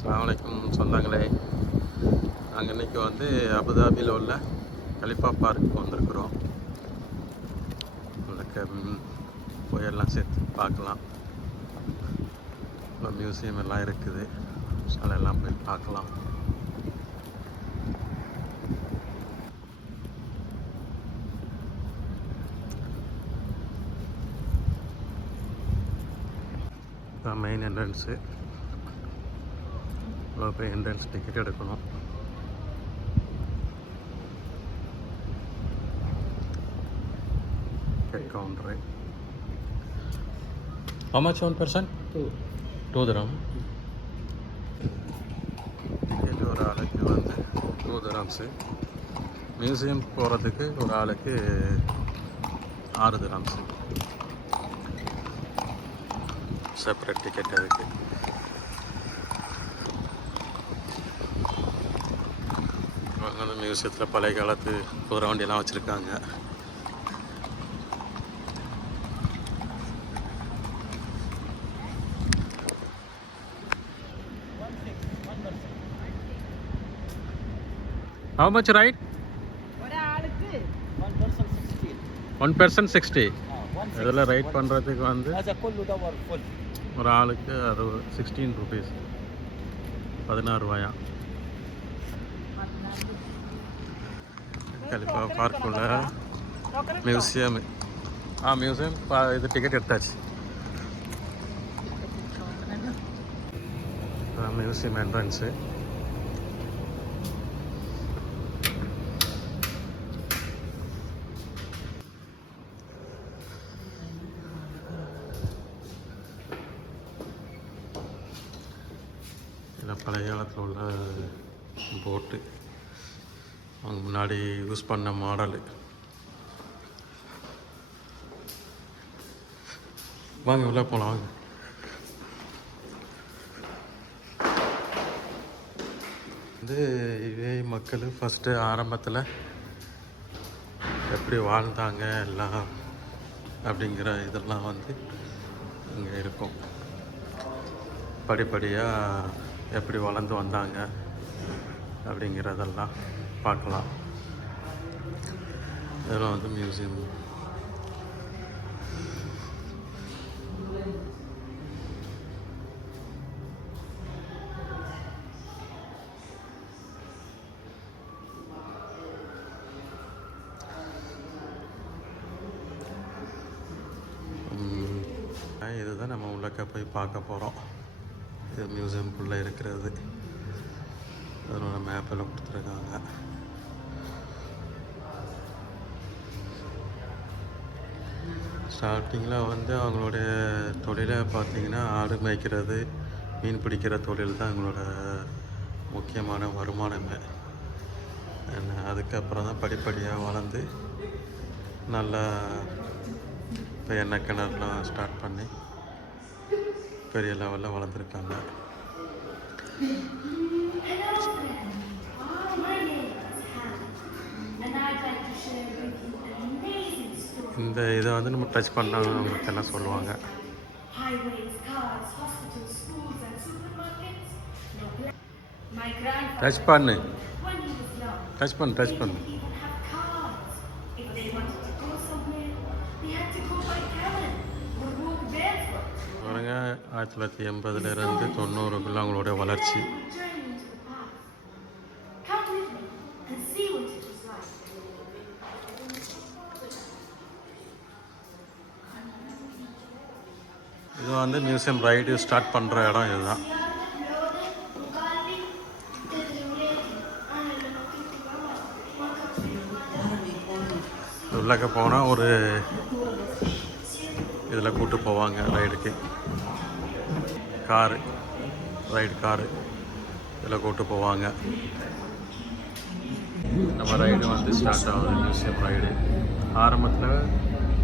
அஸ்ஸலாமு அலைக்கும் சொந்தங்களே. நாங்கள் இன்றைக்கி வந்து அபுதாபியில் உள்ள கலிஃபா பார்க்கு வந்திருக்கிறோம். உங்களுக்கு போயெல்லாம் சேர்த்து பார்க்கலாம். மியூசியம் எல்லாம் இருக்குது, அதெல்லாம் போய் பார்க்கலாம். இதுதான் மெயின் என்ட்ரன்ஸு. இவ்வளோ போய் என்ட்ரன்ஸ் டிக்கெட் எடுக்கணும். டிக்கெட் Gounder. How much one person? 2 dirham. Ticket ஒரு ஆளுக்கு வந்து 2 dirhams. மியூசியம் போகிறதுக்கு ஒரு ஆளுக்கு 6 dirhams. செப்பரேட் டிக்கெட் அதுக்கு. அந்த மியூசியத்தில் பழைய காலத்து குதிரை வண்டியெல்லாம் வச்சுருக்காங்க. How much ride? One person 60. இதில் ரைட் பண்ணுறதுக்கு வந்து ஒரு ஆளுக்கு 16 rupees, 16 ரூபாயா. கலிஃபா பார்க்குள்ள மியூசியம். மியூசியம் இது டிக்கெட் எடுத்தாச்சு. Museum entrance. இதில் பழைய காலத்தில் உள்ள போட்டு, அவங்க முன்னாடி யூஸ் பண்ண மாடலு. வாங்க உள்ளே போகலாம். வாங்க. வந்து இதே மக்கள் ஃபஸ்ட்டு ஆரம்பத்தில் எப்படி வாழ்ந்தாங்க எல்லாம் அப்படிங்கிற இதெல்லாம் வந்து இங்கே இருக்கும். படிப்படியாக எப்படி வளர்ந்து வந்தாங்க அப்படிங்கிறதெல்லாம் பார்க்கலாம். இதெல்லாம் வந்து மியூசியம். இதுதான் நம்ம உள்ளக்க போய் பார்க்க போகிறோம். இது மியூசியம்குள்ளே இருக்கிறது. அதனோட மேப்பெல்லாம் கொடுத்துருக்காங்க. ஸ்டார்டிங்கில் வந்து அவங்களுடைய தொழிலை பார்த்திங்கன்னா ஆடு மேய்க்கிறது, மீன் பிடிக்கிற தொழில் தான் அவங்களோட முக்கியமான வருமானமே. அதுக்கப்புறம் தான் படிப்படியாக வளர்ந்து நல்லா இப்போ எண்ணெய் கிணறுலாம் ஸ்டார்ட் பண்ணி பெரிய லெவலில் வளர்ந்துருக்காங்க. இந்த இதை வந்து நம்ம டச் பண்ணால் அவங்களுக்கு எல்லாம் சொல்லுவாங்க. டச் பண்ணு டச் பண்ணு டச் பண்ணு. பாருங்க, 1980லேருந்து 90க்குள்ள அவங்களோட வளர்ச்சி. இது வந்து மியூசியம் ரைடு ஸ்டார்ட் பண்ணுற இடம் இதுதான். உள்ளக்க போனால் ஒரு இதில் கூப்பிட்டு போவாங்க ரைடுக்கு. ரைடு காரு இதில் கூப்பிட்டு போவாங்க. நம்ம ரைடு வந்து ஸ்டார்ட் ஆகுது. மியூசியம் ரைடு ஆரம்பத்தில்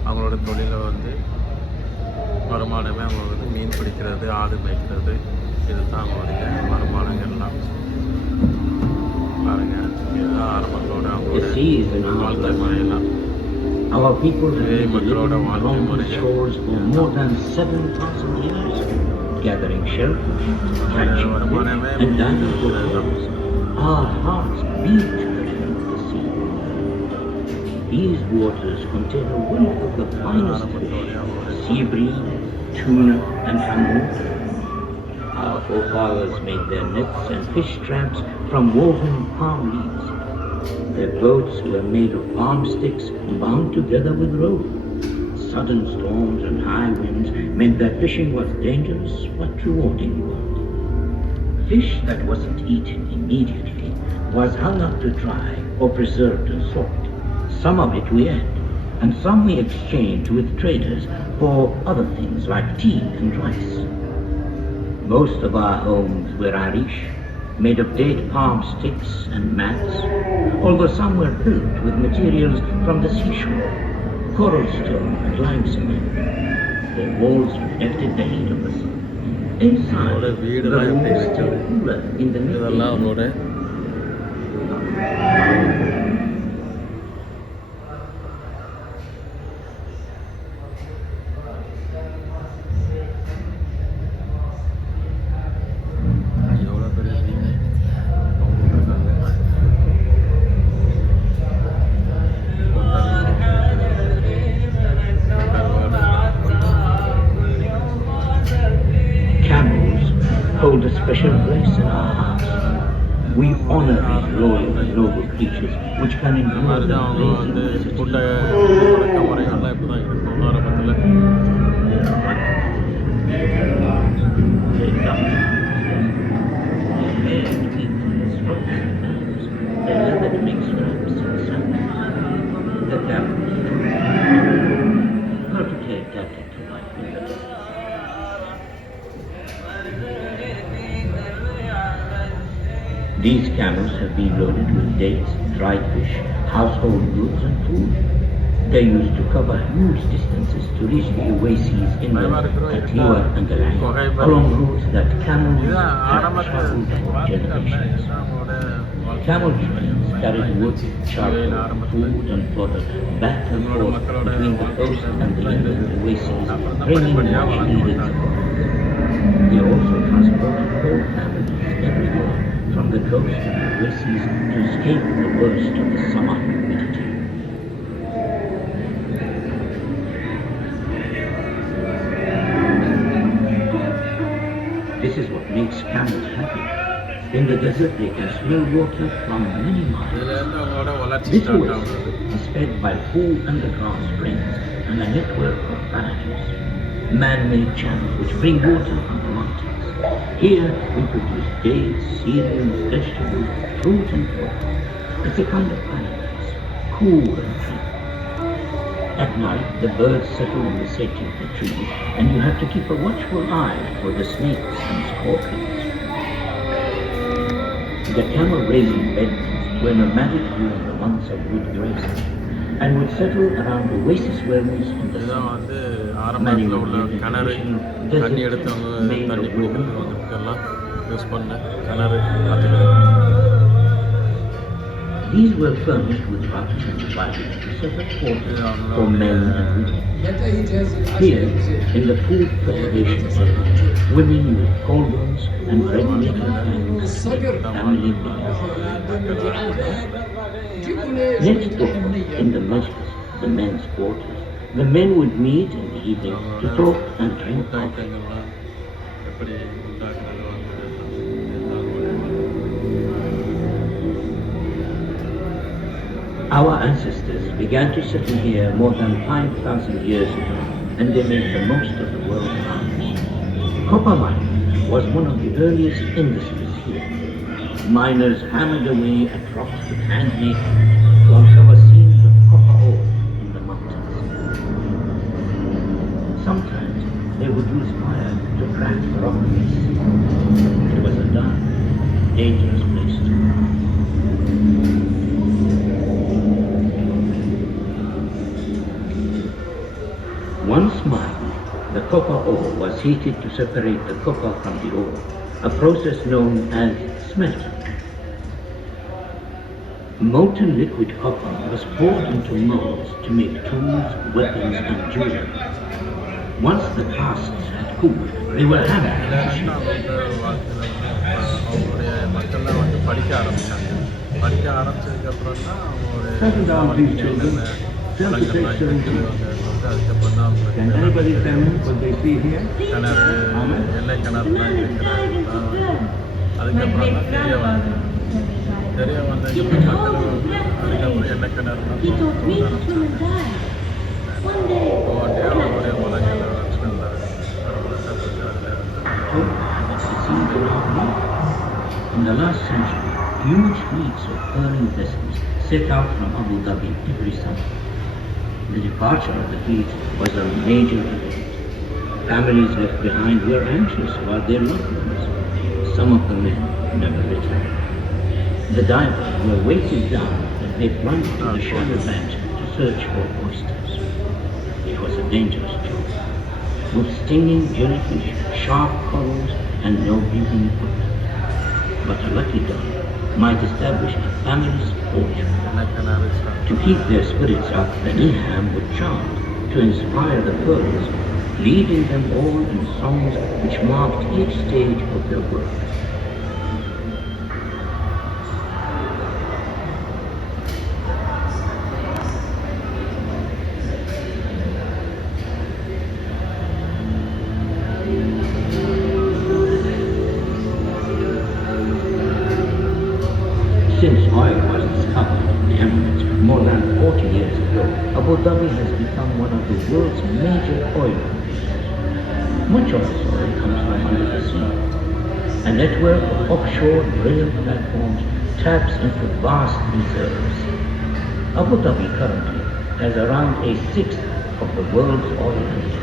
அவங்களோட தொழிலை வந்து வருமானமே அவங்களுக்கு வந்து மீன் பிடிக்கிறது, ஆடு மேய்க்கிறது, இதுதான் அவங்களுடைய வருமானங்கள்லாம். பாருங்கள், இதுதான் ஆரம்பத்தோட அவங்களோட வாழ்க்கை முறையெல்லாம். மக்களோட வாழ்க்கை முறையை gathering shellfish, catching fish, and diving for pearls. Our hearts beat to the rim of the sea. These waters contain a wealth of the finest fish, sea bream, tuna, and hammoud. Our forefathers made their nets and fish traps from woven palm leaves. Their boats were made of palm sticks bound together with rope. Sudden storms and high winds meant that fishing was dangerous but rewarding work. Fish that wasn't eaten immediately was hung up to dry or preserved and sold. Some of it we ate, and some we exchanged with traders for other things like tea and rice. Most of our homes were Arish, made of date palm sticks and mats, although some were built with materials from the seashore, coral stone and limestone. Their walls reflected the heat of the sun. Inside, the room was still cooler in the இதெல்லாம் அவங்களோட எவ்வளோ பெரிய வீடு அவங்க இருக்காங்க. Camels hold a special place in our hearts. We honor these loyal and noble creatures which can endure the அவங்க blazing வந்து desert ஃபுட்டை heat. பழக்க முறைகள்லாம் இப்படி தான் இருக்கும் ஆரம்பத்தில். They dump. Their hair to eat from strokes and knives. Their leather to make straps and sandals. The camels. How to take that into life in the desert. These camels have been loaded with dates, dried fish, household goods and food. They used to cover huge distances to reach the oases inland at Liwa and the land, along routes that camels இதுதான் had ஆரம்பத்தில் traveled for generations. அவங்களோட Camel trains carried wood, charcoal, food and fodder back and forth between the coast and the inland oases, bringing much needed support. They also transported whole families every year from the coast to the oases to escape the worst of the summer humidity. This is what makes camels happy. In the desert, they can smell water from many miles. இதுலேருந்து அவங்களோட வளர்ச்சி This start oasis ஆகுது. is fed by 4 underground springs and a network of barrages, man-made channels which bring water from the mountains. Here we produce dates, cereals, vegetables, fruit and fodder. It's a kind of paradise, cool and tranquil. At night, the birds settle in the shade of the trees, and you have to keep a watchful eye for the snakes and scorpions. The camel raising beds were nomadic during the months of good grazing, and would settle around oasis wells in the இதுதான் summer. வந்து ஆரம்பத்தில் உள்ள கிணறு தண்ணி எடுத்தவங்க தண்ணி பிடிக்கிறதுக்கு வந்துட்டுக்கெல்லாம் யூஸ் பண்ண கிணறு பார்த்துக்கிறேன். These were furnished with rugs and divided into separate quarters for men and women. Here, in the food preparation area, women use cauldrons and bread-making pans to make family meals. Next door, in the majlis, the men's quarters, the men would meet in the evening to talk and drink coffee. ஐட்டங்கள்லாம் எப்படி உண்டாக்குறது வந்து Our ancestors began to settle here more than 5,000 years ago, and they made the most of the world's mines. Copper mining was one of the earliest industries here. Miners hammered away at rocks with hand-made to uncover seams of copper ore in the mountains. Sometimes they would use fire to crack the rock face. It was a dark, dangerous place to work. Once mined, the copper ore was heated to separate the copper from the ore, a process known as smelting. Molten liquid copper was poured into molds to make tools, weapons and jewelry. Once the casts had cooled, They were happy. இதில் அவங்க வாழ்க்கையில் அவங்களுடைய மக்கள்லாம் படிக்க ஆரம்பித்தாங்க. படிக்க ஆரம்பித்ததுக்கப்புறம் தான் அவங்களுடைய அதுக்கப்புறம் தான் Can anybody tell me what they see here? கிணறு எண்ணெய் கிணறுலாம் இருக்கிறாங்க. அதுக்கப்புறம் தான் தெரிய வந்ததுக்கப்புறம் மக்கள் அதுக்கப்புறம் எண்ணெய் கிணறுலாம் அவங்களுடைய வளங்களை In the last century, huge fleets of earning vessels set out from Abu Dhabi every summer. The departure of the fleet was a major event. Families left behind were anxious about their loved ones. Some of the men never returned. The divers were weighted down as they plunged to the shallow banks to search for oysters. It was a dangerous job, with stinging jellyfish, sharp corals, and no breathing equipment. But a lucky diver might establish a family's fortune. To keep their spirits up, the Ilham would chant to inspire the pearls, leading them all in songs which marked each stage of their work. Since oil was discovered in the Emirates more than 40 years ago, Abu Dhabi has become one of the world's major oil producers. Much of this oil comes from under the sea. A network of offshore drilling platforms taps into vast reserves. Abu Dhabi currently has around a sixth of the world's oil interests.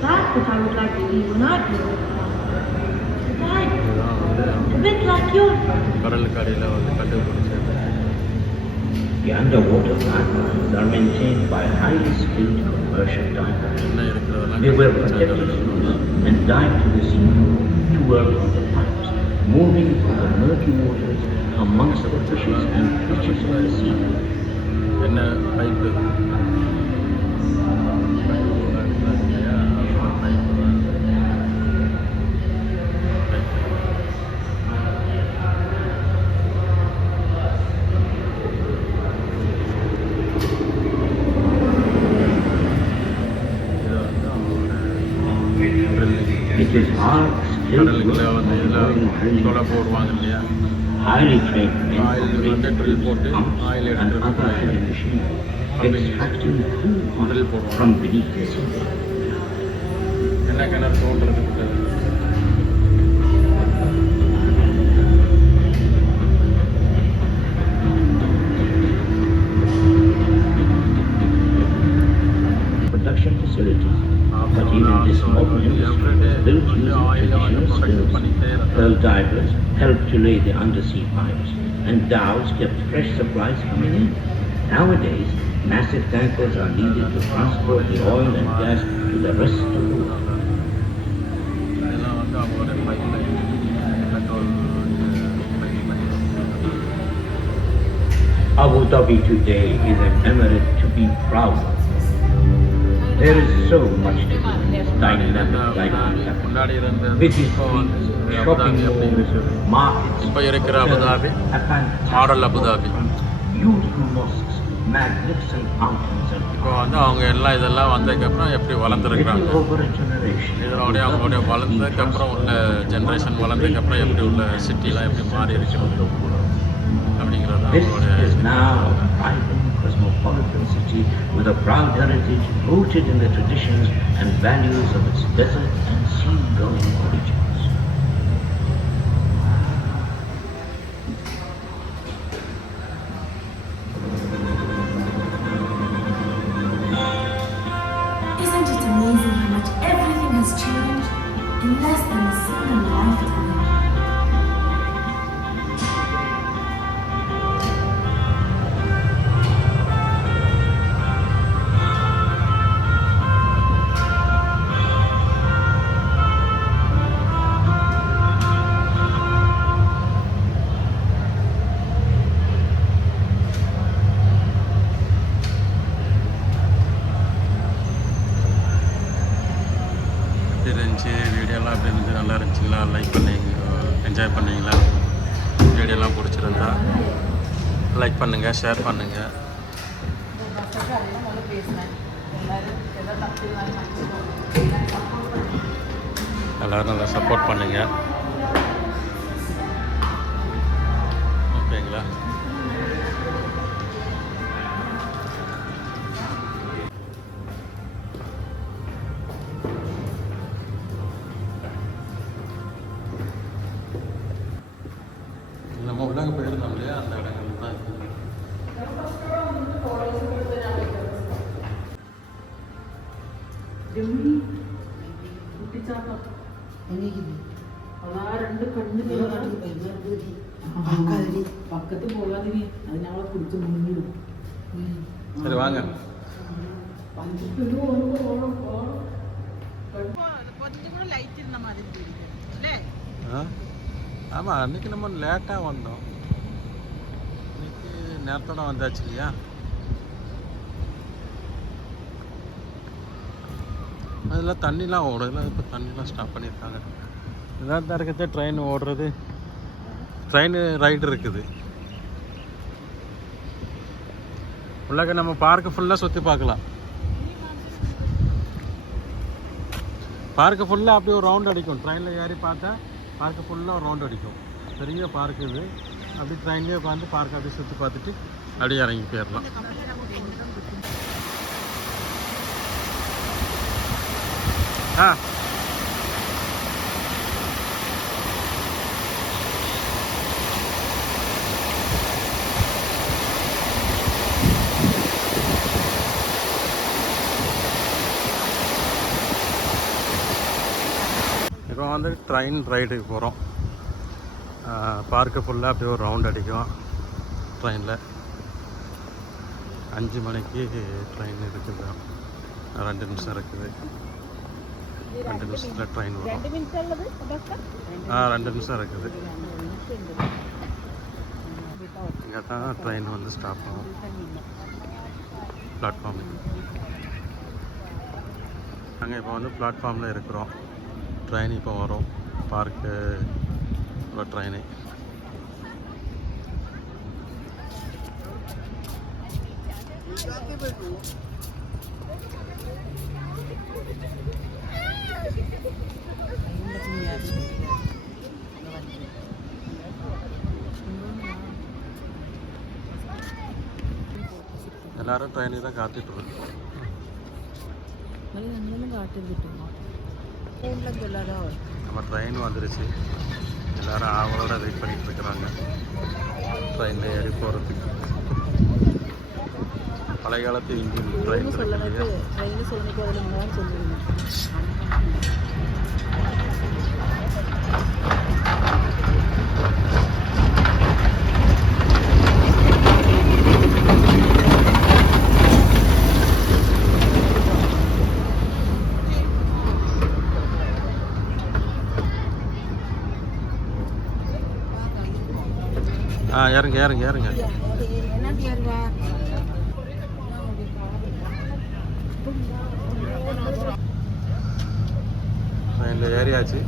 That's what I would like to be when I grow up. Right. A bit like yours. கடலுக்கு அடியில் கண்டுபிடிச்சது. The underwater pipelines are maintained by highly skilled commercial divers. என்ன இருக்கிறதெல்லாம் They were protected and dived to the seafloor to work on the pipes, moving through the murky waters amongst the fishes and creatures of the sea. என்ன pipe It is hard, skilled கடலுக்குள்ள work வந்து இதில் தொலை போடுவாங்க இல்லையா, highly trained men oil வந்து ட்ரில் போட்டு oil and எடுத்துட்டு other heavy machinery, extracting crude oil from beneath the sea. என்ன கிணறு தோன்றதுக்கு Production facilities. But even this modern industry was built using traditional skills. Pearl divers helped to lay the undersea pipes, and dhows kept fresh supplies coming in. Nowadays, massive tankers are needed to transport the oil and gas to the rest of the world. இதெல்லாம் வந்து அவங்களோட pipeline petrol Abu Dhabi today is an emirate to be proud of. There is so much to do in this dynamic capital. முன்னாடி இருந்த With its இப்போ வந்து streets, shopping Abu Dhabi எப்படி malls, இருக்குது, markets, இப்போ இருக்கிற Abu Dhabi a fantastic model Abu Dhabi. beautiful mosques, magnificent fountains and இப்போ வந்து அவங்க எல்லாம் இதெல்லாம் வந்ததுக்கப்புறம் எப்படி வளர்ந்துருக்குறாங்க, little over a generation. இதனுடைய அவங்களுடைய வளர்ந்ததுக்கப்புறம் உள்ள ஜென்ரேஷன் வளர்ந்ததுக்கப்புறம் எப்படி உள்ள சிட்டிலாம் எப்படி மாறி இருக்கிறது அப்படிங்கிறது தான் This அவங்களுடைய is now a vibrant cosmopolitan city with a proud heritage rooted in the traditions and values of its desert and sea-going origins. Isn't it amazing how much everything has changed in less than a single lifetime? Like பண்ணுங்கள், ஷேர் பண்ணுங்கள். எல்லோரும் நல்லா சப்போர்ட் பண்ணுங்கள். ஓகேங்களா? நம்ம உள்ளாக போயிருந்தோம் இல்லையா, அந்த இடங்கள் தான் இருக்குது. പക്കത്ത് പോകാതിരി അതിനവളെ പിടിച്ച് മുന്നിടും. சரி வாங்க. ஆமாம், அன்றைக்கி நம்ம லேட்டாக வந்தோம். இன்னைக்கு நேரத்தோட வந்தாச்சு இல்லையா? அதில் தண்ணிலாம் ஓடுதுல, இப்போ தண்ணிலாம் ஸ்டாப் பண்ணியிருக்காங்க. இதான் தான் இருக்கிறது ட்ரெயின் ஓடுறது, ட்ரெயின் ரைடு இருக்குது. உள்ளாக நம்ம பார்க்கு ஃபுல்லாக சுற்றி பார்க்கலாம். பார்க்கு ஃபுல்லாக அப்படியே ஒரு ரவுண்ட் அடிக்கும். ட்ரெயினில் ஏறி பார்த்தா பார்க்கு ஃபுல்லாக ஒரு ரவுண்ட் அடிக்கும். பெரிய பார்க் இது. அப்படி ட்ரெயின்லேயே உட்காந்து பார்க் அப்படியே சுற்றி பார்த்துட்டு அப்படியே இறங்கி போயிடலாம். ஆ இப்போ வந்து ட்ரெயின் ரைடுக்கு போகிறோம். பார்க்கு ஃபுல்லாக அப்படியே ஒரு ரவுண்ட் அடிக்கும் ட்ரெயினில். 5 மணிக்கு ட்ரெயின் இருக்குது. 2 நிமிஷம் இருக்குது. 2 நிமிஷத்தில் ட்ரெயின் வரும். 2 நிமிஷம் இருக்குது. இங்கே தான் ட்ரெயின் வந்து ஸ்டாப் ஆகும் பிளாட்ஃபார்ம். நாங்கள் இப்போ வந்து பிளாட்ஃபார்மில் இருக்கிறோம். ட்ரெயின் இப்போ வரும். பார்க்கு ட்ரெயினு எல்லாரும் ட்ரெயினுக்கு தான் காத்துட்ருக்கோம். நம்ம ட்ரெயின் வந்துருச்சு. எல்லோரும் ஆவலோட வெயிட் பண்ணிகிட்டு இருக்கிறாங்க ட்ரெயினில் ஏறி போகிறதுக்கு. பழைய காலத்து இன்ஜின் ட்ரெயின் இருக்கு இல்லையா? இறங்க இறங்க இறங்க. ட்ரெயினில் ஏறியாச்சு.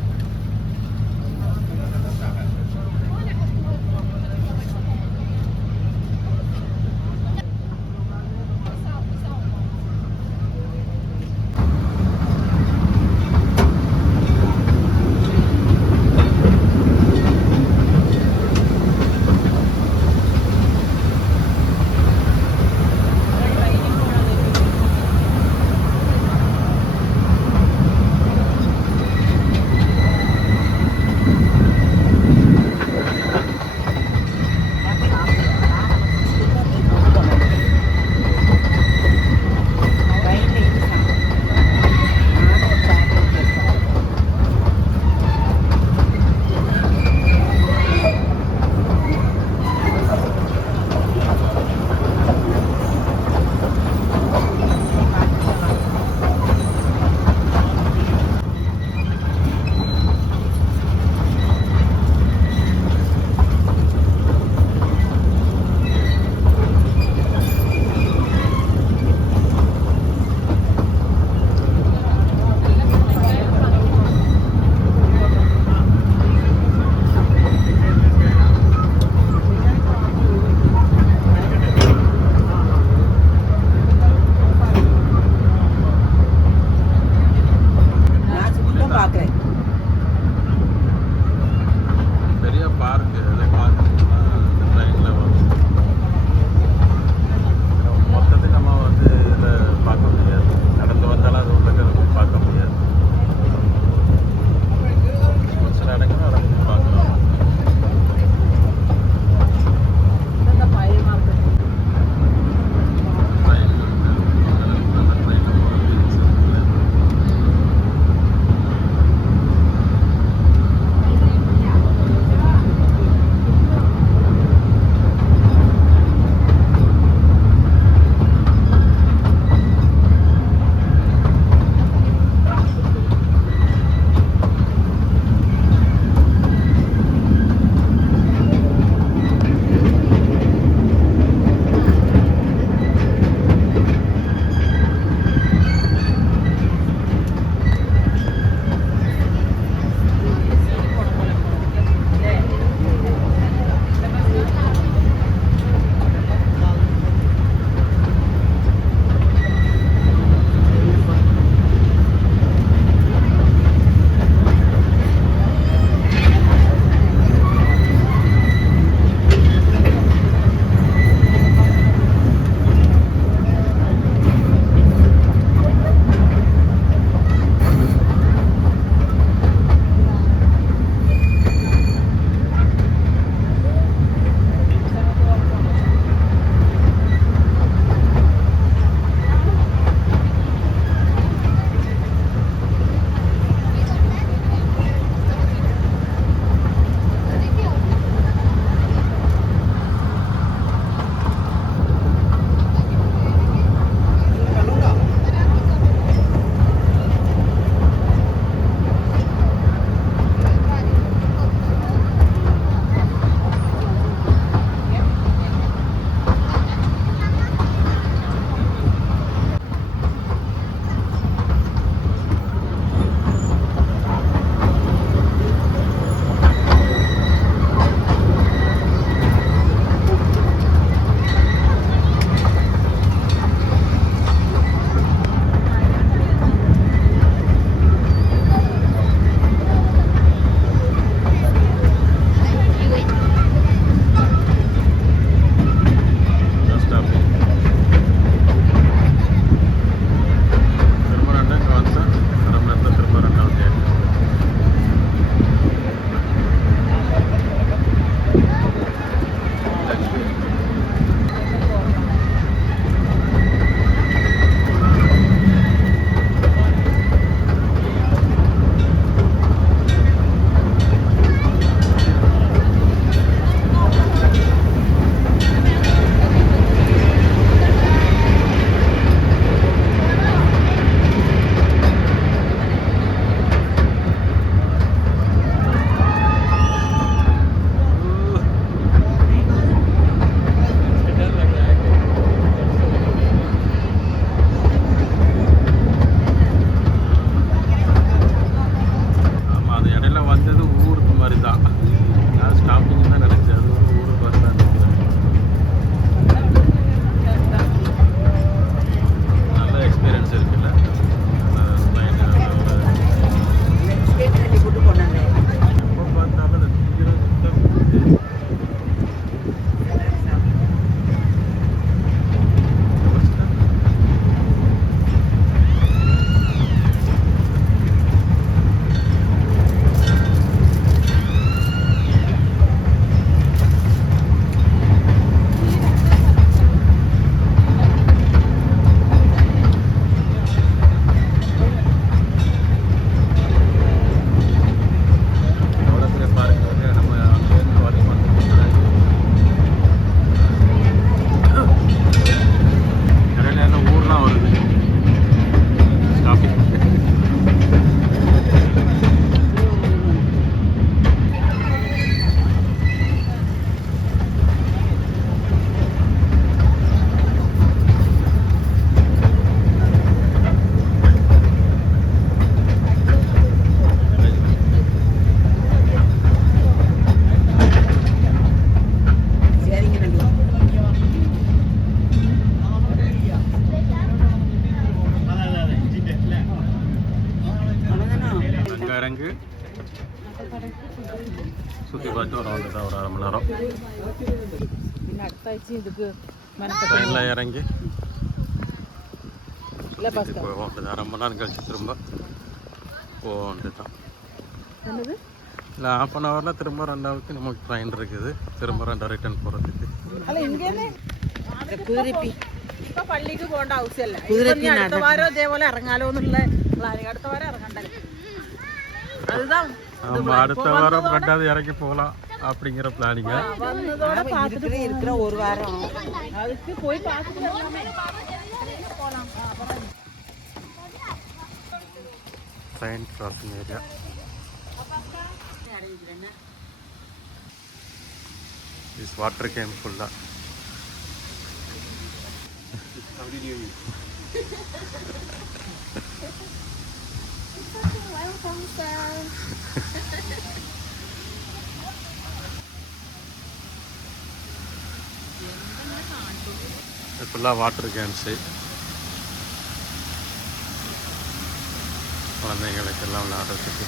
மணி நேரம். പിന്നെ അടുത്ത ആഴ്ച ഇതൊക്കെ ட்ரெயினில் இறங்கி இல்லை பஸ் சுற்றிட்டு போவோம். அப்படி தான் ரொம்ப நாள் கழிச்சு திரும்ப போவோன்ட்டு தான். என்னது இல்லை 1/2 ஹவரில் திரும்ப 2வது நமக்கு ட்ரெயின் இருக்குது. திரும்ப 2 ரிட்டர்ன் போகிறதுக்கு. അല്ല ഇങ്ങനെ ഇപ്പൊ പള്ളിക്ക് പോകേണ്ട ആവശ്യമല്ല. അടുത്ത വാരം ഇതേപോലെ ഇറങ്ങാലോ എന്നുള്ള പ്ലാനിങ്. അടുത്ത വാരം ഇറങ്ങണ്ടല്ലോ. அதுதான் நம்ம அடுத்த வாரம் 2வது இறங்கி போகலாம் அப்படிங்கிற பிளானிங்க. வந்ததோட பார்த்துட்டு இருக்கிற ஒரு வாரம் அதுக்கு போய் பார்த்துட்டு வரலாமே. போகலாம். Train crossing area. Is water game ஃபுல்லாக. ஃபுல்லாக வாட்டர் கேம்ஸு. குழந்தைங்களுக்கு எல்லாம் விளையாடுறதுக்கு.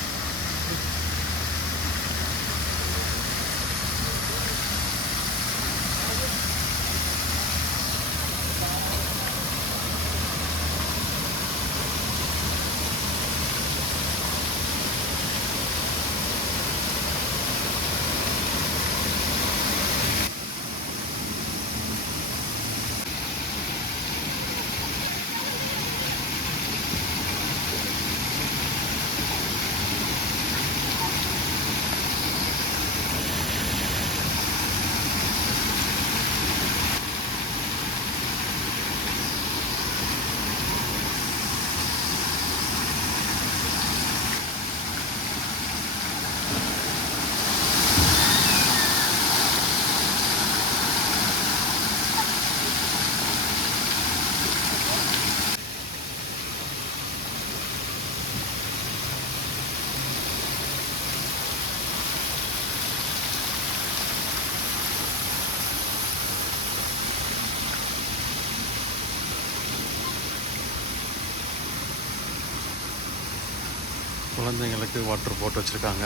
குழந்தைங்களுக்கு வாட்டர் போட்டு வச்சுருக்காங்க.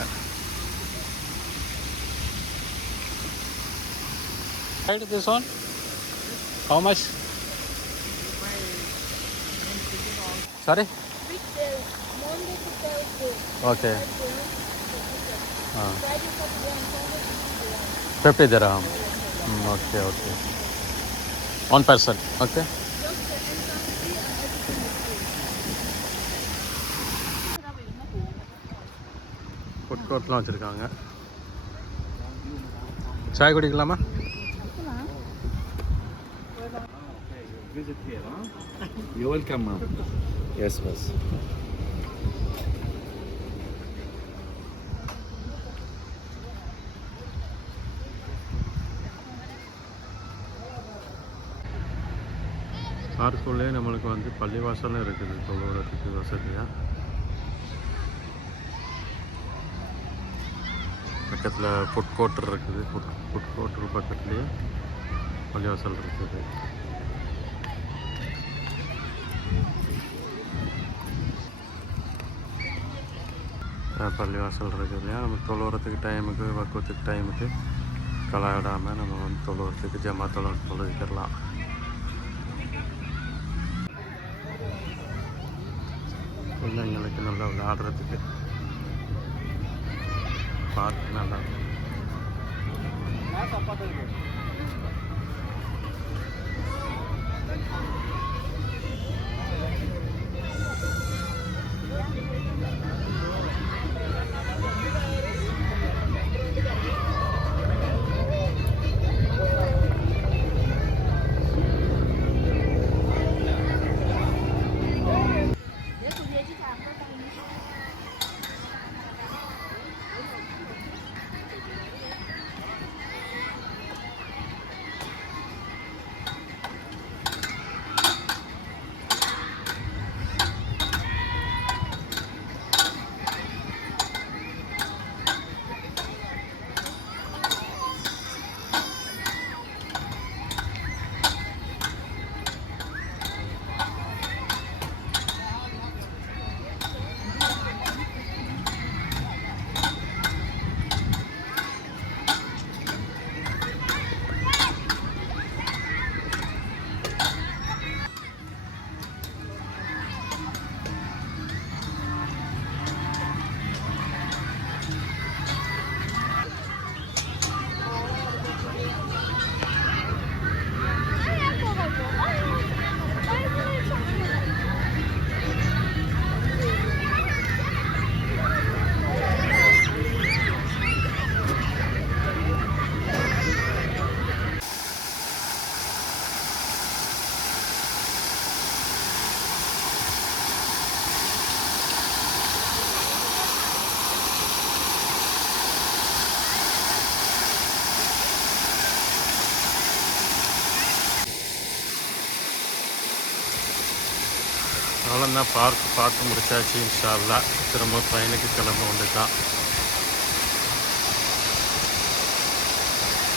This one? How much? Sorry? Okay. 50 dirham. Okay, okay. 1 person. Okay. Food கோர்ட்லாம் வச்சுருக்காங்க. சாய் குடிக்கலாமா? You're welcome, ma'am. Yes, boss. பார்க்குள்ளே நம்மளுக்கு வந்து பள்ளிவாசலும் இருக்குது தொழுகிறதுக்கு வசதியாக. பக்கத்தில் ஃபுட் கோர்ட்டர் இருக்குது. ஃபுட் கோர்ட்டர் பக்கத்துலேயே பள்ளிவாசல் இருக்குது. பள்ளிவாசல் இருக்குது இல்லையா, நம்ம தொழுகிறதுக்கு டைமுக்கு பக்குவத்துக்கு டைமுக்கு கலாயிடாமல் நம்ம வந்து தொழுகிறதுக்கு ஜமாத்தோட தொழுவிக்கலாம். பிள்ளைங்களுக்கு நல்லா விளையாடுறதுக்கு பார்க் நல்லா இருக்கும். அவ்வளோதான், பார்க் பார்த்து முடிச்சாச்சு. இன்ஷா அல்லாஹ் திரும்ப ட்ரெயினுக்கு கிளம்ப வேண்டியதுதான்.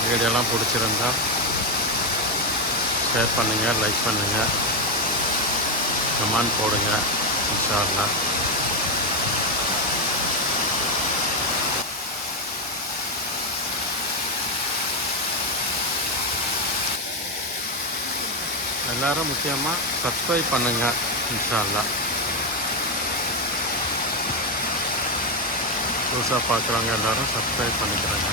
வீடியோலாம் பிடிச்சிருந்தா ஷேர் பண்ணுங்கள், லைக் பண்ணுங்கள், கமெண்ட் போடுங்க. இன்ஷா அல்லாஹ் எல்லோரும் முக்கியமாக சப்ஸ்கிரைப் பண்ணுங்கள். இன்ஷா அல்லாஹ் புதுசாக பார்க்குறவங்க எல்லோரும் சப்ஸ்கிரைப் பண்ணிக்கிறாங்க.